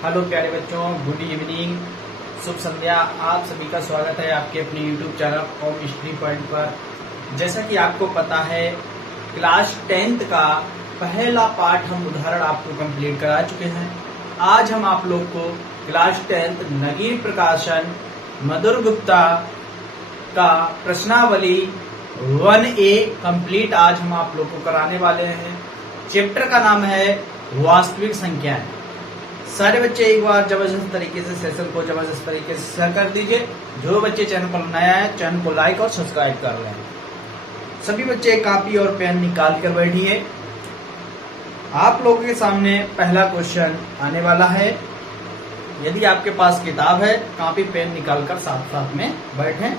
Hello प्यारे बच्चों, good evening, शुभ संध्या। आप सभी का स्वागत है आपके अपने YouTube channel home history point पर। जैसा कि आपको पता है, क्लास 10th का पहला पाठ हम उदाहरण आपको कंप्लीट करा चुके हैं। आज हम आप लोग को क्लास 10th नगीर प्रकाशन मधुर गुप्ता का प्रश्नावली 1A कंप्लीट आज हम आप लोग को कराने वाले हैं। चैप्टर का नाम है वास्तविक संख्याएं। सारे बच्चे एक बार जबरदस्त तरीके से सेशन को जबरदस्त तरीके से शेयर कर दीजिए। जो बच्चे चैनल पर नया है, चैनल को लाइक और सब्सक्राइब कर लें। सभी बच्चे कॉपी और पेन निकाल कर बैठिए। आप लोगों के सामने पहला क्वेश्चन आने वाला है। यदि आपके पास किताब है, कॉपी पेन निकाल कर साथ साथ में बैठें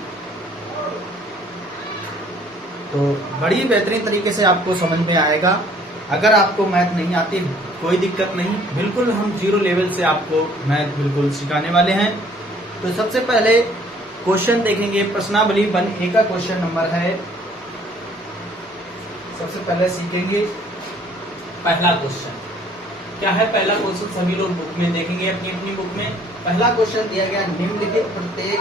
तो बड़ी बेहतरीन तरीके से आपको समझ में आएगा। अगर आपको मैथ नहीं आती, कोई दिक्कत नहीं, बिल्कुल हम 0 लेवल से आपको मैथ बिल्कुल सिखाने वाले हैं। तो सबसे पहले क्वेश्चन देखेंगे। प्रश्नावली 1A का क्वेश्चन नंबर है। सबसे पहले सीखेंगे पहला क्वेश्चन क्या है। पहला क्वेश्चन सभी लोग बुक में देखेंगे, अपनी अपनी बुक में। पहला क्वेश्चन दिया गया, निम्नलिखित प्रत्येक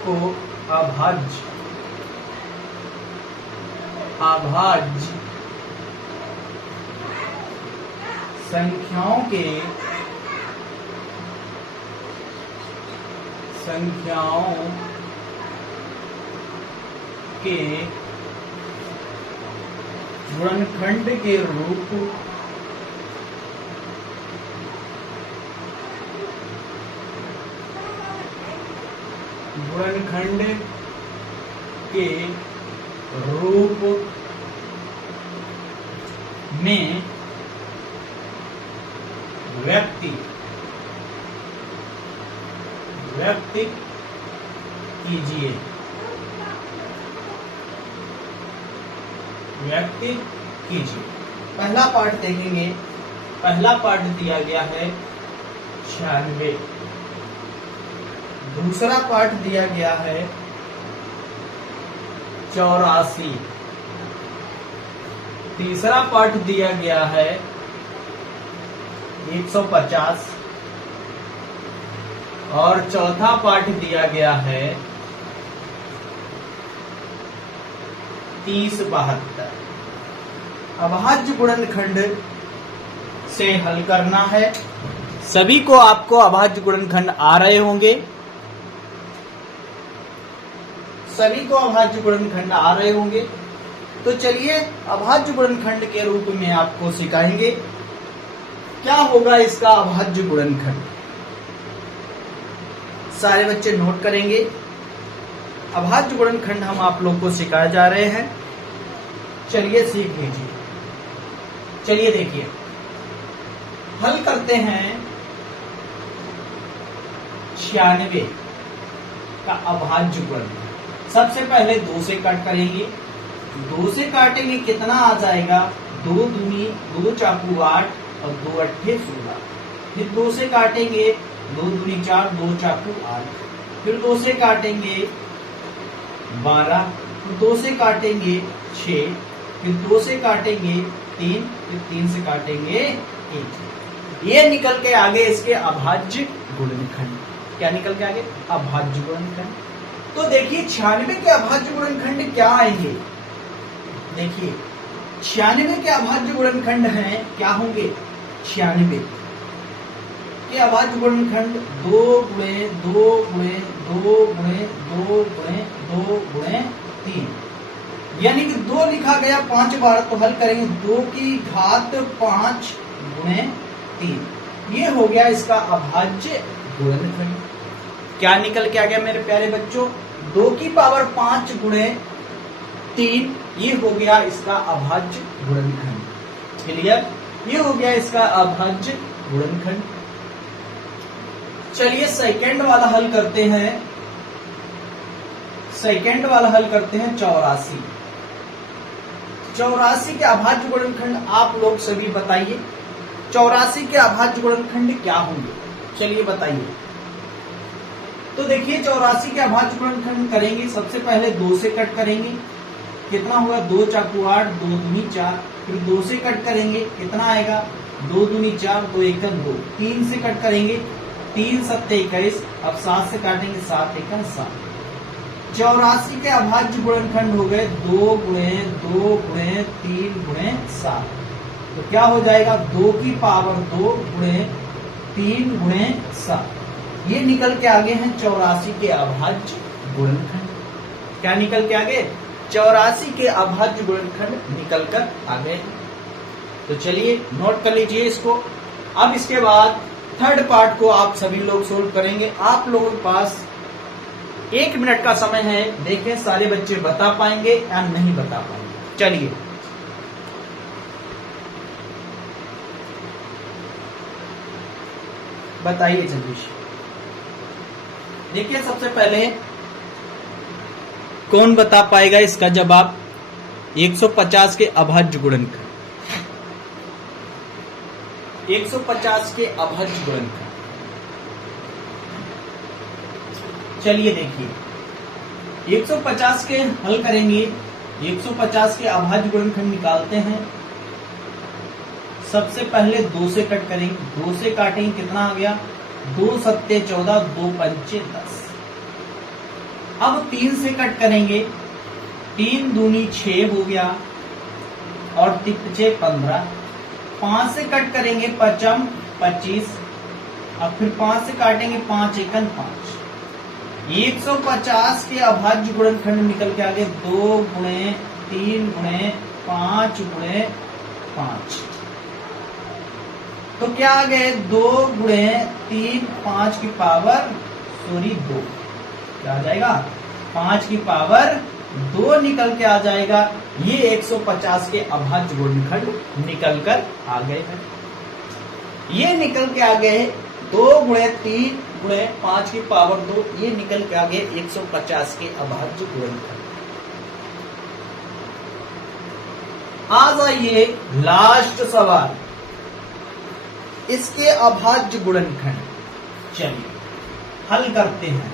को अभाज्य संख्याओं के गुणनखंड के रूप में व्यक्त कीजिए। पहला पार्ट देखेंगे। पहला पार्ट दिया गया है 96। दूसरा पार्ट दिया गया है 84। तीसरा पार्ट दिया गया है 150 और चौथा पार्ट दिया गया है 3072। अभाज्य गुणनखंड से हल करना है। सभी को आपको अभाज्य गुणनखंड आ रहे होंगे। तो चलिए अभाज्य गुणनखंड के रूप में आपको सिखाएंगे क्या होगा इसका अभाज्य गुणनखंड। सारे बच्चे नोट करेंगे। अभाज्य गुणनखंड हम आप लोग को सिखाए जा रहे हैं। चलिए सीख लीजिए। चलिए देखिए, हल करते हैं 96 का अभाज्य गुणनखंड। सबसे पहले 2 से कट करेंगे। 2 से काटेंगे, कितना आ जाएगा? 2 दूनी 2 चाकू 8 और 2 अट्ठे 16। फिर 2 से काटेंगे, 2 दूनी 4, 2 चाकू 8। फिर 2 से काटेंगे 12, फिर 2 से काटेंगे 6, फिर 2 से काटेंगे 3, फिर 3 से काटेंगे 1। ये निकल के आगे इसके अभाज्य गुणनखंड। क्या निकल के आगे? अभाज्य गुणनखंड। तो देखिए 96 के अभाज्य गुणनखंड क्या आएंगे। देखिए 96 के अभाज्य गुणनखंड हैं, क्या होंगे? 96 के अभाज्य गुणनखंड 2 गुणे 2 गुणे 2 गुणे 2 गुणे 2 गुणे 3, यानी कि 2 लिखा गया 5 बार। तो हल करेंगे 2 की घात 5 गुणे 3। ये हो गया इसका अभाज्य गुणनखंड। क्या निकल के आ गया मेरे प्यारे बच्चों? 2 की पावर 5 गुणे 3, ये हो गया इसका अभाज्य गुणनखंड। क्लियर? ये हो गया इसका अभाज्य गुणनखंड। चलिए सेकंड वाला हल करते हैं। सेकंड वाला हल करते हैं 84। 84 के अभाज्य गुणनखंड आप लोग सभी बताइए, 84 के अभाज्य गुणनखंड क्या होंगे? चलिए बताइए। तो देखिए 84 के अभाज्य गुणनखंड करेंगे, सबसे पहले 2 से कट करेंगे, कितना होगा 2 चाकू 8, 2 दूनी 4, फिर 2 से कट करेंगे, कितना आएगा 2 दूनी 4, 2 एकन 2, 3 से कट करेंगे, 3 सत्ते 21, अब 7 से काटेंगे, 7 एकन 7। 84 के अभाज्य गुणनखंड हो गए 2 गुणे 2 गुणे 3 गुणे 7, तो क्या हो जाएगा 2 की पावर 2 गुणे 3 गुणे 7। ये निकल के आगे हैं 84 के अभाज्य गुणनखंड। क्या निकल के आगे? 84 के अभाज्य गुणनखंड निकल कर आगे। तो चलिए नोट कर लीजिए इसको। अब इसके बाद थर्ड पार्ट को आप सभी लोग सोल्व करेंगे। आप लोगों के पास 1 मिनट का समय है, देखें सारे बच्चे बता पाएंगे या नहीं बता पाएंगे। चलिए बताइए जल्दी से। देखिए सबसे पहले कौन बता पाएगा इसका जवाब? 150 के अभाज्य गुणनखंड, 150 के अभाज्य गुणनखंड। चलिए देखिए 150 के हल करेंगे, 150 के अभाज्य गुणनखंड निकालते हैं। सबसे पहले 2 से कट करेंगे, 2 से काटेंगे, कितना आ गया 2 सत्ते 14, 2 पंचे 10। अब 3 से कट करेंगे, 3 दूनी 6 हो गया और 3 15। 5 से कट करेंगे, 5 25, अब फिर 5 से काटेंगे, 5 एकन 5। 150 के अभाज्य गुणनखंड निकल के आगे 2 गुणे 3 गुणे 5 गुणे 5। तो क्या आ गए 2 गुणे 3 5 की पावर 2, क्या आ जाएगा 5 की पावर 2 निकल के आ जाएगा। ये 150 के अभाज्य गुणनखंड निकल कर आ गए हैं। ये निकल के आ गए 2 गुणे 3 गुणे 5 की पावर 2, ये निकल के आ गए 150 के अभाज्य गुणनखंड। आ जाइए लास्ट सवाल, इसके अभाज्य गुणनखंड। चलिए हल करते हैं।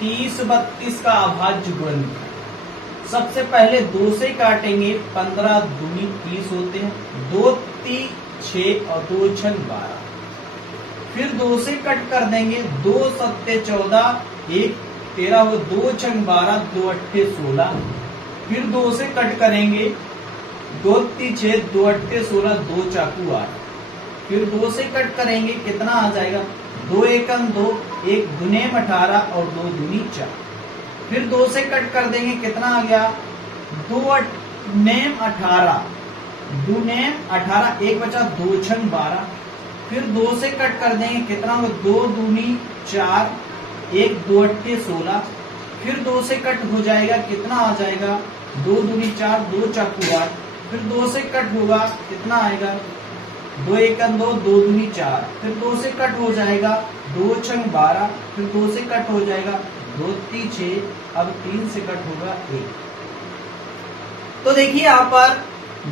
30 32 का अभाज्य गुणनखंड। सबसे पहले 2 से काटेंगे, 15 दूनी 30 होते हैं, 2 3 6 और 2 6 12। फिर 2 से कट कर देंगे, 2 सत्ते 14, 1 13 हो, 2 6 12, 2 अट्ठे 16। फिर 2 से कट करेंगे, 2 3 6, 2 अट्ठे 16, 2 चाकू 8। फिर 2 से कट करेंगे, कितना आ जाएगा 2 एकम 2, 1 दुने 18 और 2 दूनी 4। फिर 2 से कट कर देंगे, कितना आ गया 2 नेम 18, 2 नेम 18, 1 बचा 2 6 12। फिर 2 से कट कर देंगे, कितना होगा 2 दूनी 4, 1 2 अट्ठे 16। फिर 2 से कट हो जाएगा, कितना आ जाएगा 2 दूनी 4, 2 चाकू 8। फिर 2 से कट होगा, कितना आएगा 2 एकम 2, 2 दूनी 4। फिर 2 से कट हो जाएगा 2 6 12। फिर 2 से कट हो जाएगा 2 3 6, अब 3 से कट होगा 1। तो देखिए यहाँ पर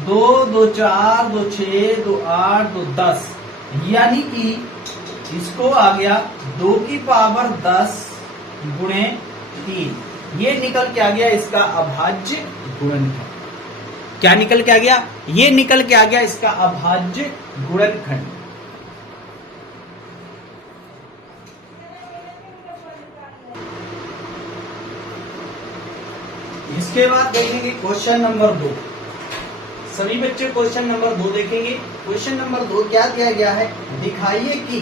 2 2 4 2 6 2 8 2 10, यानी कि इसको आ गया 2 की पावर 10 गुणे 3। ये निकल के आ गया इसका अभाज्य गुणनखंड। क्या निकल के आ गया? ये निकल के आ गया इसका अभाज्य गुणनखंड। इसके बाद देखेंगे क्वेश्चन नंबर 2। सभी बच्चे क्वेश्चन नंबर 2 देखेंगे। क्वेश्चन नंबर 2 क्या दिया गया है? दिखाइए कि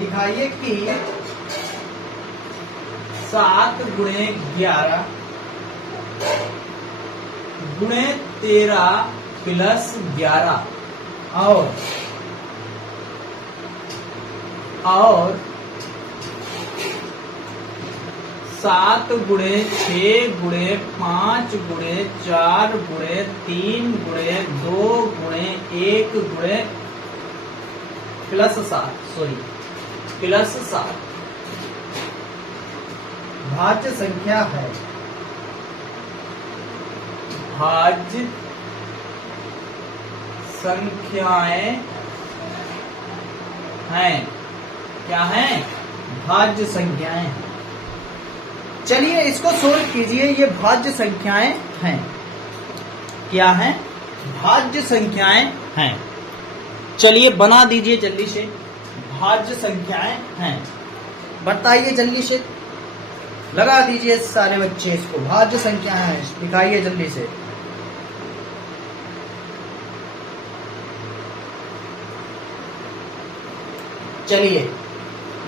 दिखाइए कि 7 गुणे 11 गुणे 13 प्लस 11 और 7 गुणे 6 गुणे 5 गुणे 4 गुणे 3 गुणे 2 गुणे 1 गुणे +7 भाज्य संख्या है। भाज्य संख्याएं हैं। क्या हैं? भाज्य संख्याएं हैं। चलिए इसको सोल्व कीजिए। ये भाज्य संख्याएं हैं। क्या हैं? भाज्य संख्याएं हैं। चलिए बना दीजिए जल्दी से। भाज्य संख्याएं हैं, बताइए जल्दी से, लगा दीजिए सारे बच्चे इसको। भाज्य संख्याएं हैं, दिखाइए जल्दी से। चलिए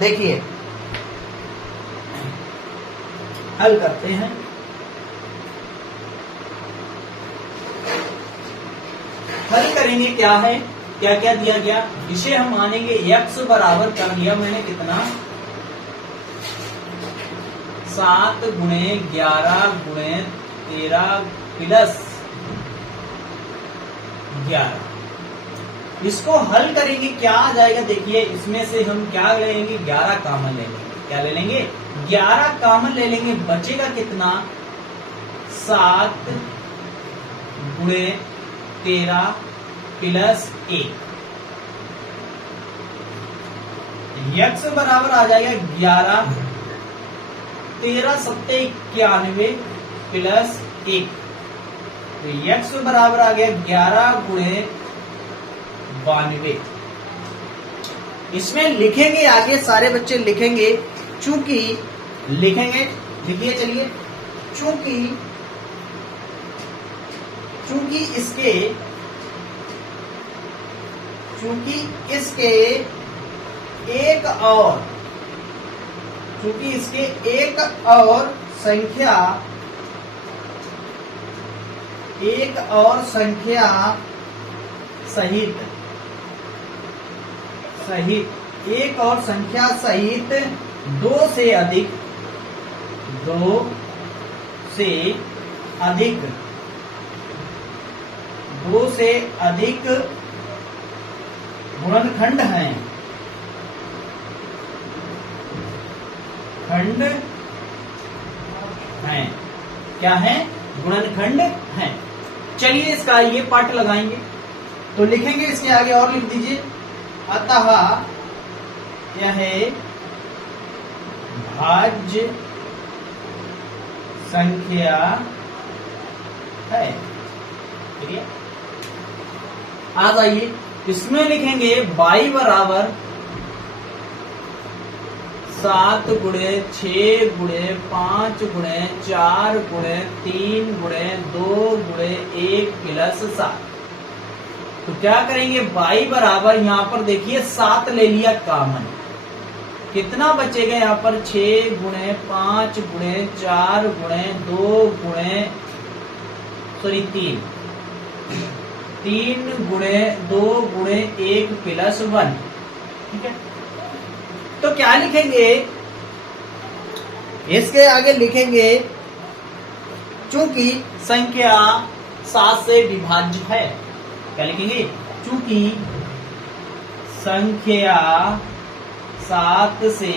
देखिए, हल करते हैं। हल करेंगे क्या है, क्या क्या दिया गया, इसे हम मानेंगे x बराबर कर दिया मैंने कितना, 7 गुणे 11 गुणे 13 प्लस 11। इसको हल करेंगे क्या आ जाएगा, देखिए इसमें से हम क्या ले लेंगे, 11 कॉमन ले लेंगे। क्या ले लेंगे? 11 कॉमन ले लेंगे। बचेगा कितना, 7 गुणे 13 प्लस 1। x बराबर आ जाएगा 11, 13 7 91 प्लस 1। तो x बराबर आ गया 11 गुणे 92। इसमें लिखेंगे आगे, सारे बच्चे लिखेंगे, चूंकि लिखेंगे, लिखिए चलिए, चूंकि इसके एक और संख्या सहित 2 से अधिक गुणनखंड हैं। क्या है? गुणनखंड हैं। चलिए इसका ये पार्ट लगाएंगे, तो लिखेंगे इसके आगे और लिख दीजिए, अतः यह भाज्य संख्या है। ठीक है, आ जाइए इसमें लिखेंगे y बराबर 7 गुणे 6 गुणे 5 गुणे 4 गुणे 3 गुणे 2 गुणे 1 प्लस 7। तो क्या करेंगे, y बराबर यहाँ पर देखिए 7 ले लिया कॉमन, कितना बचेगा यहाँ पर 6 गुणे 5 गुणे 4 गुणे 2 गुणे 3 गुणे 2 गुणे 1 प्लस 1। ठीक है, तो क्या लिखेंगे, इसके आगे लिखेंगे चूंकि संख्या 7 से विभाज्य है। क्या लिखेंगे, चूंकि संख्या 7 से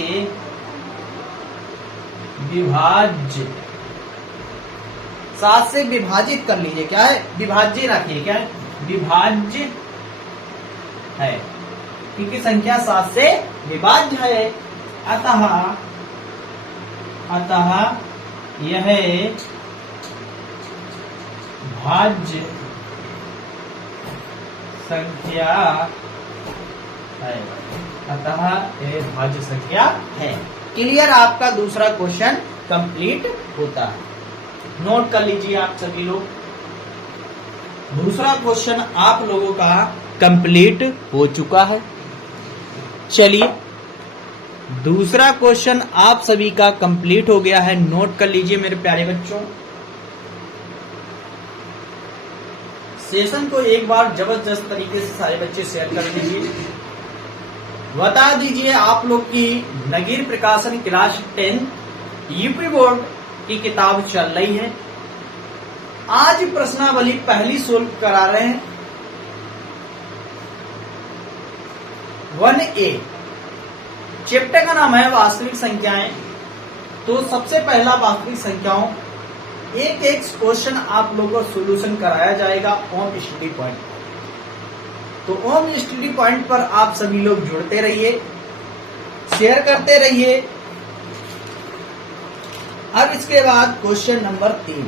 विभाज्य, 7 से विभाजित कर लीजिए, क्या है, विभाज्य रखिए, क्या है, विभाज्य है, क्योंकि संख्या 7 से विभाज्य है। अतः यह भाज्य संख्या है। अतः यह भाज्य संख्या है। क्लियर, आपका दूसरा क्वेश्चन कंप्लीट होता है। नोट कर लीजिए आप सभी लोग, दूसरा क्वेश्चन आप लोगों का कंप्लीट हो चुका है। चलिए दूसरा क्वेश्चन आप सभी का कंप्लीट हो गया है, नोट कर लीजिए मेरे प्यारे बच्चों। सेशन को एक बार जबरदस्त तरीके से सारे बच्चे शेयर कर दीजिए। बता दीजिए आप लोग की नगीर प्रकाशन क्लास 10 यूपी बोर्ड की किताब चल रही है। आज प्रश्नावली पहली सोल्व करा रहे हैं। 1A चैप्टर का नाम है वास्तविक संख्याएं। तो सबसे पहला वास्तविक संख्याओं एक एक क्वेश्चन आप लोगों को सॉल्यूशन कराया जाएगा ओम स्टडी पॉइंट। तो ओम स्टडी पॉइंट पर आप सभी लोग जुड़ते रहिए, शेयर करते रहिए। अब इसके बाद क्वेश्चन नंबर 3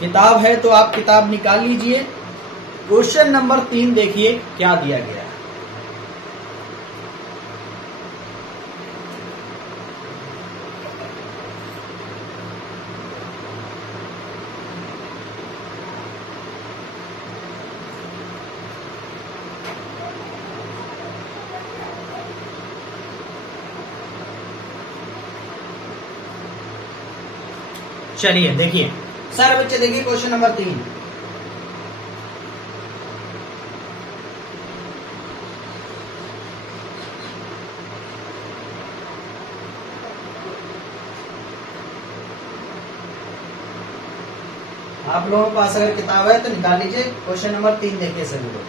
किताब है तो आप किताब निकाल लीजिए। क्वेश्चन नंबर 3 देखिए क्या दिया गया है। चलिए देखिए सारे बच्चे देखिए क्वेश्चन नंबर 3। आप लोगों के पास अगर किताब है तो निकाल लीजिए। क्वेश्चन नंबर 3 देखिए सभी लोग।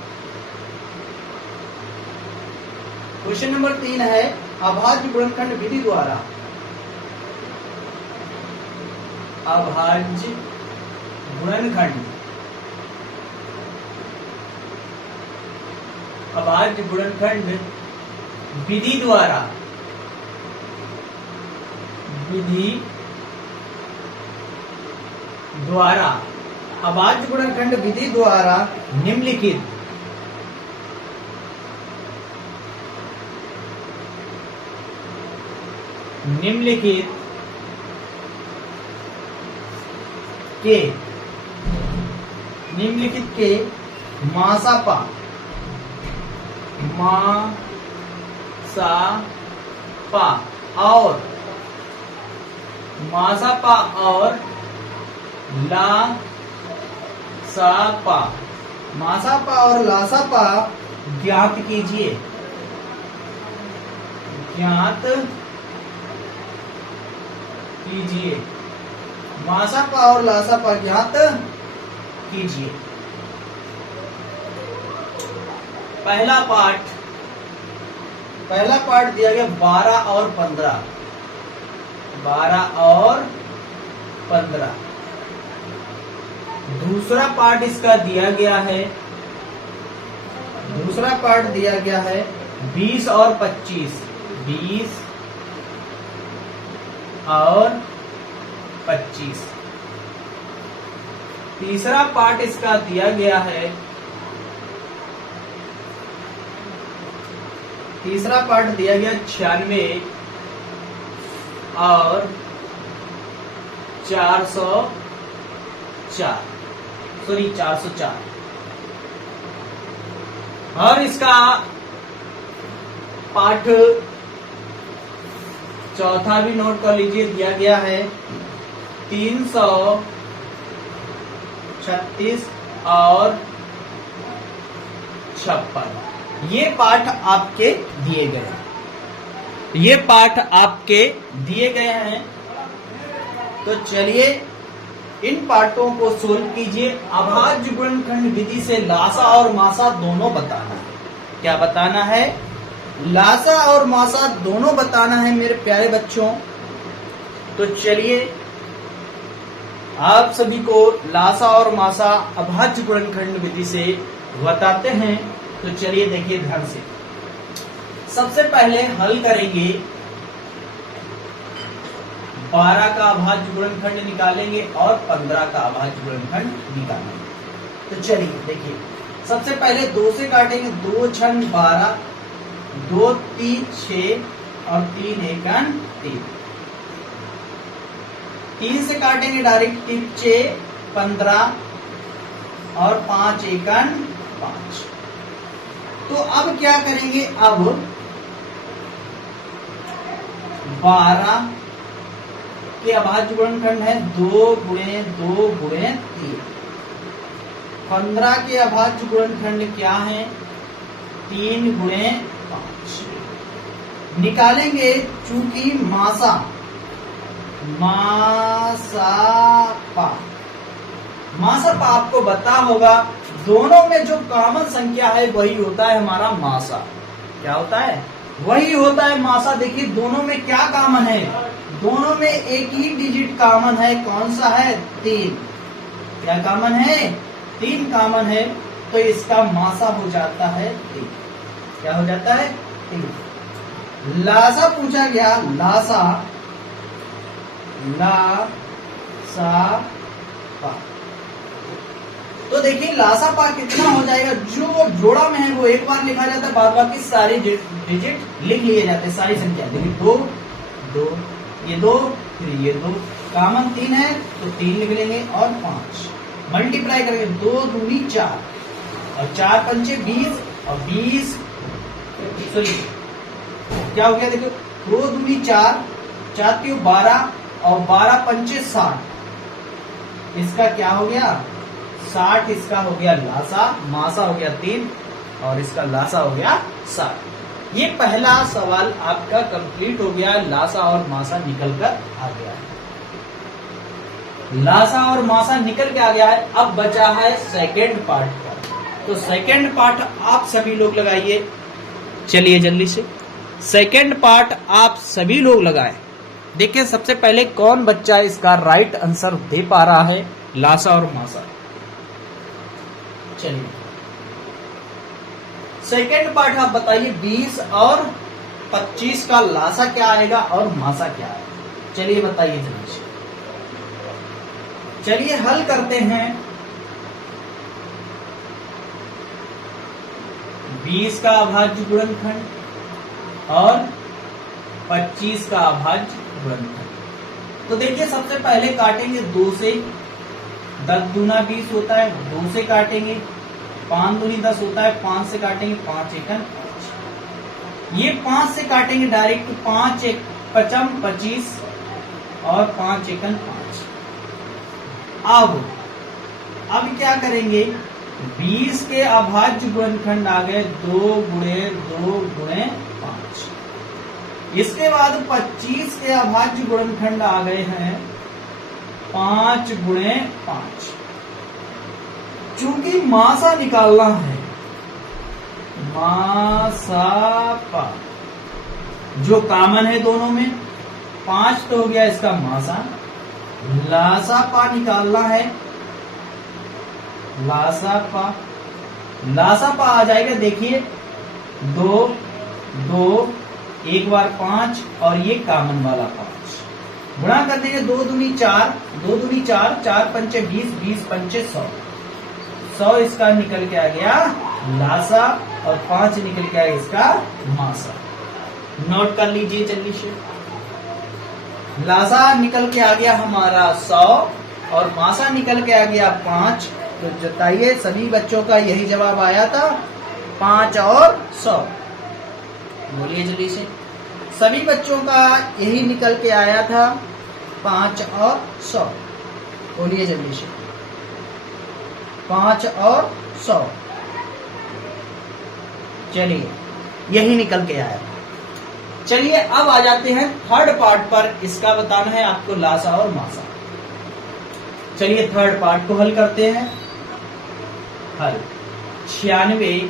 क्वेश्चन नंबर 3 है अभाज्य गुणनखंड विधि द्वारा अभाज्य गुणनखंड विधि द्वारा अभाज्य गुणनखंड विधि द्वारा निम्नलिखित के मासापा और लासापा ज्ञात कीजिए। मासापा और लासापा ज्ञात कीजिए। पहला पार्ट दिया गया 12 और 15। दूसरा पार्ट इसका दिया गया है 20 और 25। 20 और 25। तीसरा पार्ट इसका दिया गया है 96 और 404। और इसका पाठ चौथा भी नोट कर लीजिए, दिया गया है 336 और 56। ये पाठ आपके दिए गए हैं। तो चलिए इन पाठों को सोल्व कीजिए। अभाज्य गुणनखंड विधि से लासा और मासा दोनों बताना है। क्या बताना है? लासा और मासा दोनों बताना है मेरे प्यारे बच्चों। तो चलिए आप सभी को लासा और मासा अभाज्य गुणनखंड विधि से बताते हैं। तो चलिए देखिए ध्यान से। सबसे पहले हल करेंगे 12 का अभाज्य गुणनखंड निकालेंगे और 15 का अभाज्य गुणनखंड निकालेंगे। तो चलिए देखिए सबसे पहले 2 से काटेंगे। 2 छन 12, 2 3 6 और 3 एकन 3। 3 से काटेंगे डायरेक्ट 6 15 और 5 एकन 5। तो अब क्या करेंगे? अब 12 के अभाज्य गुणनखंड है 2 गुणे 2 गुणे 3। 15 के अभाज्य गुणनखंड क्या है? 3 गुणे 5। निकालेंगे चूंकि मासापा। मासापा आपको पता होगा दोनों में जो कॉमन संख्या है वही होता है हमारा मासा। क्या होता है? वही होता है मासा। देखिए दोनों में क्या कॉमन है? दोनों में एक ही डिजिट कॉमन है। कौन सा है? 3। क्या कॉमन है? 3 कॉमन है। तो इसका मासा हो जाता है 3। क्या हो जाता है? 3। लासा पूछा गया। लासा, ला सा पा। तो देखिए लासा पा कितना हो जाएगा? जो जोड़ा में है वो एक बार लिखा जाता है, बाद बाकी सारे डिजिट लिख लिए जाते हैं, सारी संख्या। देखिए 2 2, ये 2, फिर ये 2, कॉमन 3 है तो 3 लिख लेंगे और 5 मल्टीप्लाई करेंगे। 2 दूनी 4 और 4 पंचे 20 और 20 सॉरी क्या हो गया? देखो 2 दूनी 4, 4 3 12 और 12 पंचे 60। इसका क्या हो गया? 60। इसका हो गया लासा। मासा हो गया 3 और इसका लासा हो गया 60। ये पहला सवाल आपका कंप्लीट हो गया। लासा और मासा निकल कर आ गया है। लासा और मासा निकल के आ गया है। अब बचा है सेकेंड पार्ट का। तो सेकेंड पार्ट आप सभी लोग लगाइए। चलिए जल्दी से सेकेंड पार्ट आप सभी लोग लगाएं। देखिए सबसे पहले कौन बच्चा इसका राइट आंसर दे पा रहा है लासा और मासा। चलिए सेकेंड पार्ट आप बताइए। 20 और 25 का लासा क्या आएगा और मासा क्या आएगा? चलिए बताइए जल्दी से। चलिए हल करते हैं। 20 का अभाज्य गुणनखंड और 25 का अभाज्य गुणनखंड। तो देखिए सबसे पहले काटेंगे 2 से। 10 दूना 20 होता है, 2 से काटेंगे। 5 दूनी 10 होता है, 5 से काटेंगे। 5 एकन 5। ये 5 से काटेंगे डायरेक्ट। 5 एक 55 25 और 5 एकन 5। अब क्या करेंगे? 20 के अभाज्य गुणनखंड आ गए 2 गुणे 2 गुणे 5। इसके बाद 25 के अभाज्य गुणनखंड आ गए हैं 5 गुणे 5। चूंकि मासा निकालना है, मासापा जो कॉमन है दोनों में 5 तो हो गया इसका मासा। लासापा निकालना है। लासापा आ जाएगा। देखिए 2 2 एक बार 5 और ये कॉमन वाला 5 गुणा कर देंगे। 2 दूनी 4, 2 दूनी 4, 4 पंचे 20, 20 पंचे 100। 100 इसका निकल के आ गया लासा और 5 निकल के आया इसका मासा। नोट कर लीजिए जल्दी से। लासा निकल के आ गया हमारा 100 और मासा निकल के आ गया 5। तो बताइए सभी बच्चों का यही जवाब आया था 5 और 100। बोलिए जल्दी से। सभी बच्चों का यही निकल के आया था 5 और 100। बोलिए जल्दी से। 5 और 100। चलिए यही निकल के आया। चलिए अब आ जाते हैं थर्ड पार्ट पर। इसका बताना है आपको लासा और मासा। चलिए थर्ड पार्ट को हल करते हैं। हल 96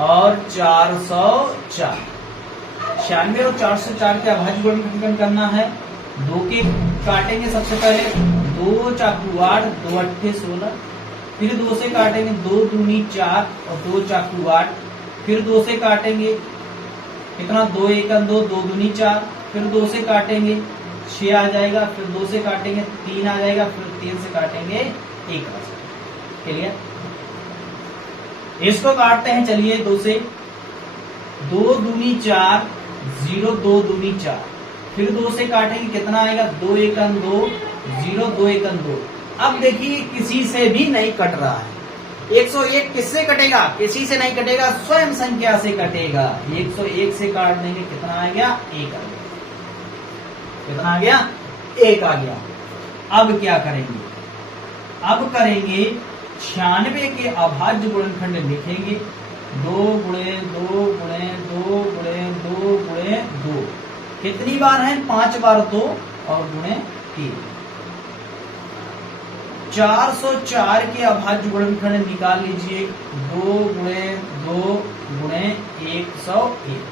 और 404। 96 और 404 के अभाज्य गुणनखंड करना है। 2 के काटेंगे सबसे पहले। 2 चाकू 8, 2 अट्ठे 16। फिर 2 से काटेंगे। 2 दूनी 4 और 2 चाकू 8। फिर 2 से काटेंगे। कितना? 2 एकन 2, 2 दूनी 4। फिर 2 से काटेंगे 6 आ जाएगा। फिर 2 से काटेंगे 3 आ जाएगा। फिर 3 से काटेंगे 1 आ जाएगा। क्लियर? इसको काटते हैं। चलिए 2 से। 2 दूनी 4, 0 2 दूनी 4। फिर 2 से काटेंगे। कितना आएगा? 2 एकन 2, 0 2 एकन 2। अब देखिए किसी से भी नहीं कट रहा है। 101 किससे कटेगा? किसी से नहीं कटेगा, स्वयं संख्या से कटेगा। 101 से काट देंगे। कितना आ गया? 1 आ गया। कितना आ गया? 1 आ गया। अब क्या करेंगे? अब करेंगे 96 के अभाज्य गुणनखंड लिखेंगे। 2 गुणे 2 गुणे 2 गुणे 2 गुणे 2। कितनी बार है? 5 बार। तो और गुणे 3। 404 के अभाज्य गुणनखंड निकाल लीजिए। 2 गुणे 2 गुणे 101।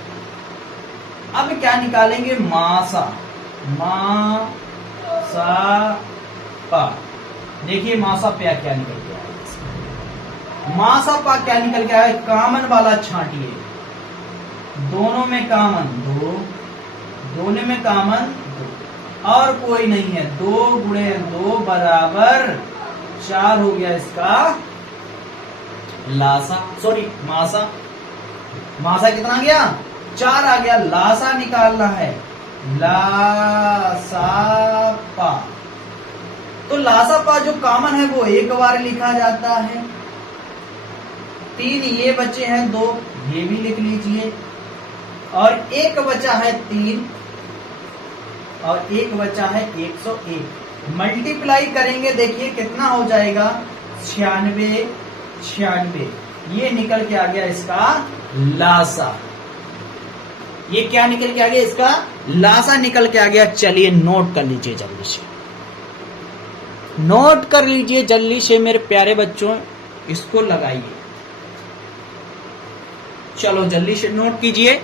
अब क्या निकालेंगे? मासा। मासा पा। देखिए मासा पा क्या निकल के आया। मासा पा क्या निकल के आया? कॉमन वाला छांटिए। दोनों में कॉमन 2, दोनों में कॉमन 2 और कोई नहीं है। 2 गुणे 2 बराबर 4 हो गया इसका लासा, सॉरी मासा। मासा कितना आ गया? 4 आ गया। लासा निकालना है। लासा पा। तो लासा पा जो कॉमन है वो एक बार लिखा जाता है। 3 ये बचे हैं 2, ये भी लिख लीजिए। और एक बचा है 3 और एक बचा है 101। मल्टीप्लाई करेंगे, देखिए कितना हो जाएगा? 96। 96 ये निकल के आ गया इसका लासा। ये क्या निकल के आ गया? इसका लासा निकल के आ गया। चलिए नोट कर लीजिए जल्दी से, नोट कर लीजिए जल्दी से मेरे प्यारे बच्चों, इसको लगाइए। चलो जल्दी से नोट कीजिए।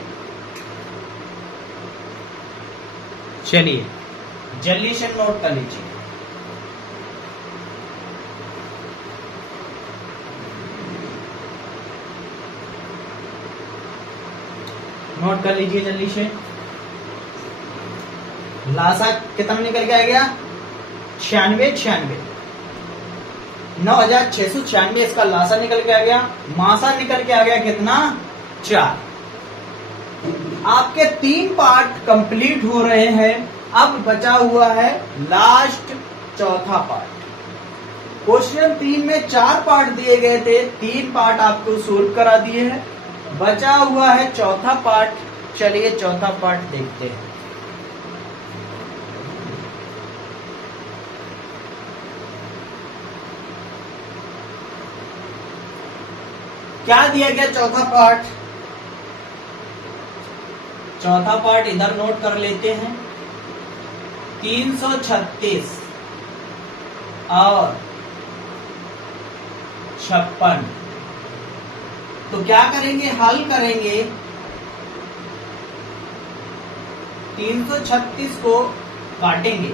चलिए जल्दी से नोट कर लीजिए। नोट कर लीजिए जल्दी से। लासा कितना निकल के आ गया? 96। 9696 इसका लासा निकल के आ गया। मासा निकल के आ गया कितना? 4। आपके 3 पार्ट कंप्लीट हो रहे हैं। अब बचा हुआ है लास्ट चौथा पार्ट। क्वेश्चन 3 में 4 पार्ट दिए गए थे, 3 पार्ट आपको सोल्व करा दिए हैं। बचा हुआ है चौथा पार्ट। चलिए चौथा पार्ट देखते हैं। क्या दिया गया चौथा पार्ट? चौथा पार्ट इधर नोट कर लेते हैं। 336 और 56। तो क्या करेंगे? हल करेंगे। 336 को काटेंगे।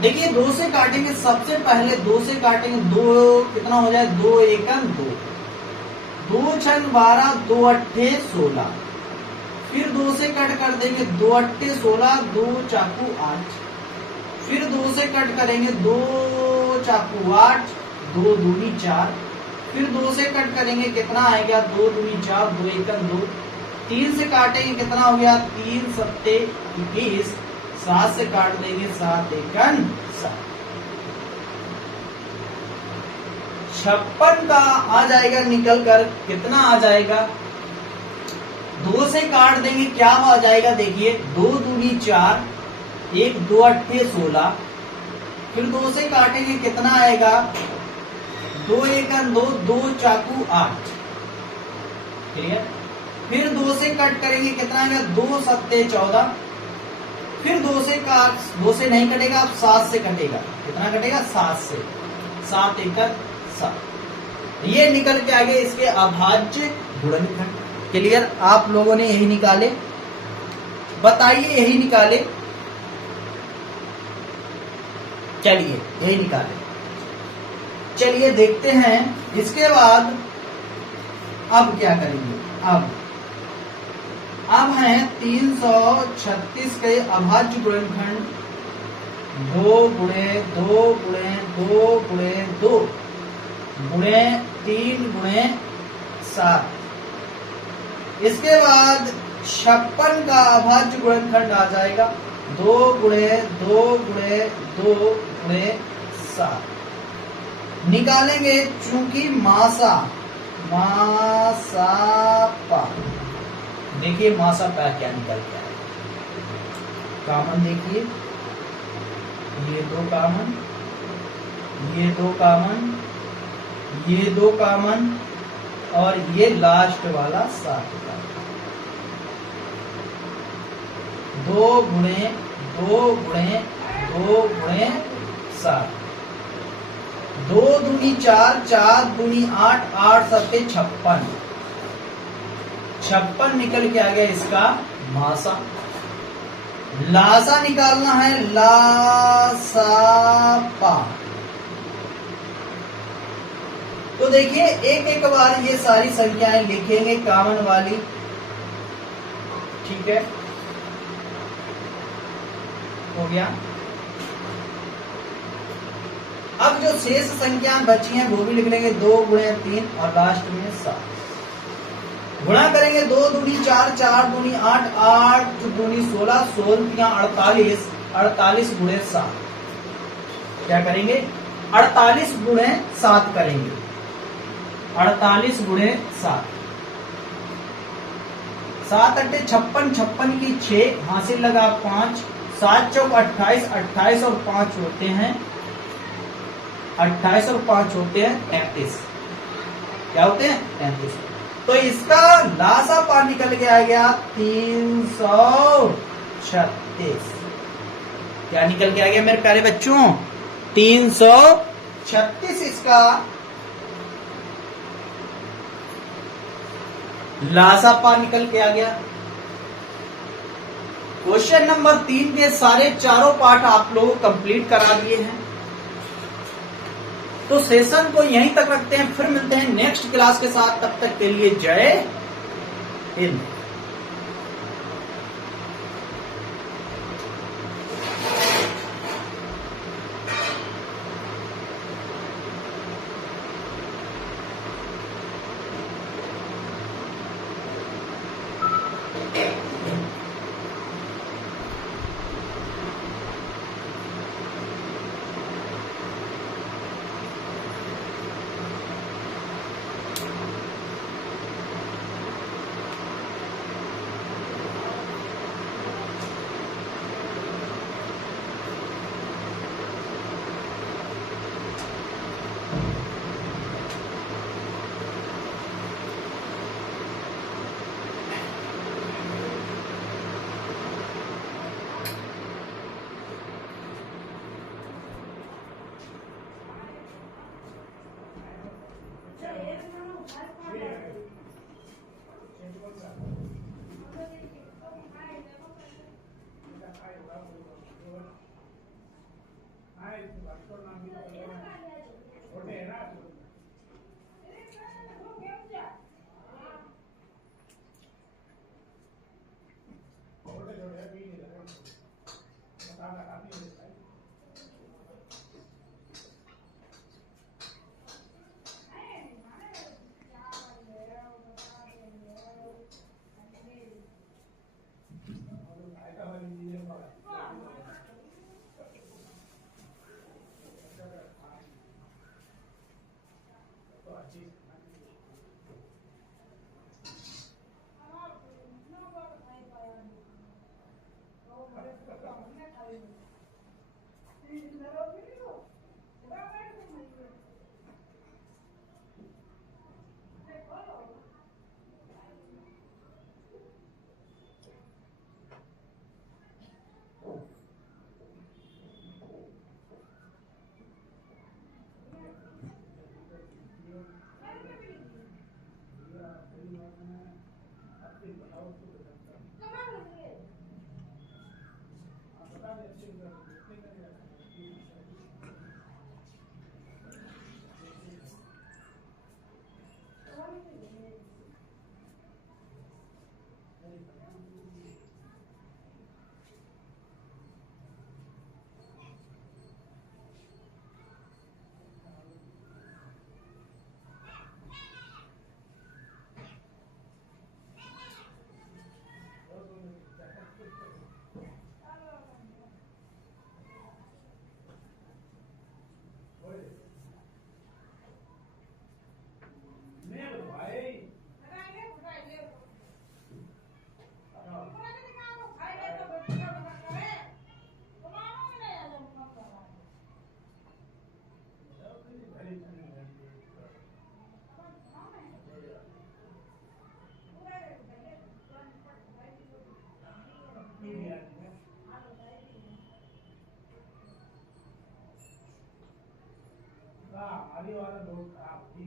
देखिए 2 से काटेंगे। सबसे पहले 2 से काटेंगे। 2 कितना हो जाए? 2 एकम 2, 2 छन 12, 2 अट्ठे 16। फिर 2 से कट कर देंगे। 2 अट्ठे 16, 2 चाकू 8। फिर 2 से कट करेंगे। 2 चाकू 8, 2 दूनी 4। फिर 2 से कट करेंगे, कितना आएगा? 2 दूनी 4, 2 एकम 2। 3 से काटेंगे, कितना हो गया? 3 सत्ते 21। 7 से काट देंगे, 7 एकम 7। 56 का आ जाएगा निकल कर, कितना आ जाएगा? 2 से काट देंगे, क्या आ जाएगा? देखिए 2 दूनी 4, 1 2 अट्ठे 16। फिर 2 से काटेंगे, कितना आएगा? 2 एकम 2, 2 चाकू 8। क्लियर? फिर 2 से कट करेंगे, कितना आएगा? 2 सत्ते 14। फिर 2 से नहीं कटेगा, अब 7 से कटेगा। कितना कटेगा? 7 से। 7 एकम 7। ये निकल के आगे इसके अभाज्य गुणनखंड। क्लियर? आप लोगों ने यही निकाले, बताइए यही निकाले। चलिए यही निकाले। चलिए देखते हैं इसके बाद अब क्या करेंगे। अब है 336 के अभाज्य गुणनखंड। 2 गुणे 2 गुणे 2 गुणे 2 गुणे 3 गुणे 7। इसके बाद 56 का अभाज्य गुणनखंड आ जाएगा। 2 गुणे 2 गुणे 2 गुणे 7 निकालेंगे। चूंकि मासा पा, देखिए मासा पा क्या निकल गया है? कॉमन देखिए, ये 2 कॉमन, ये 2 कॉमन, ये 2 कॉमन और ये लास्ट वाला 7 का। 2 गुणे 2 गुणे 2 गुणे 7, 2 दूनी 4, 4 दूनी 8, 8 सत्ते 56, 56 निकल के आ गया इसका मासा। लासा निकालना है, लासापा। तो देखिए एक एक बार ये सारी संख्याएं लिखेंगे कॉमन वाली, ठीक है, हो गया। अब जो शेष संख्याएं बची हैं वो भी लिख लेंगे, 2 गुणे 3 और लास्ट में 7। गुणा करेंगे, 2 दूनी 4, 4 दूनी 8, 8 दूनी 16, 16 48, 48 गुणे 7। क्या करेंगे? 48 गुणे 7 करेंगे, 48 गुणे 7। 7 अट्टे 56, 56 की 6 हासिल लगा 5, 7 चौक 28, 28 और 5 होते हैं 28 और 5 होते हैं 33। क्या होते हैं? 33। तो इसका लासापा निकल के आ गया 336। क्या निकल के आ गया मेरे प्यारे बच्चों? 336 इसका लासापा निकल के आ गया। क्वेश्चन नंबर 3 के सारे चारों पार्ट आप लोग कंप्लीट करा दिए हैं। तो सेशन को यहीं तक रखते हैं, फिर मिलते हैं नेक्स्ट क्लास के साथ। तब तक के लिए जय हिंद। का हमारी वाला रोड खराब थी,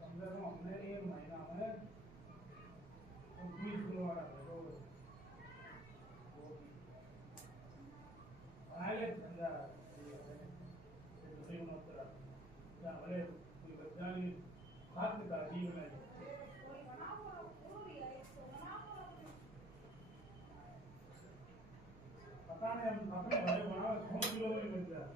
कम से कम हमने 1 महीना में 20 किलो वाला रोड बना ले धंधा दूसरी मात्रा या भले कोई बच्चा भी खाद्य का जीवन है। पता नहीं हम अपने भले बनाओ 100 किलो में बच जाए।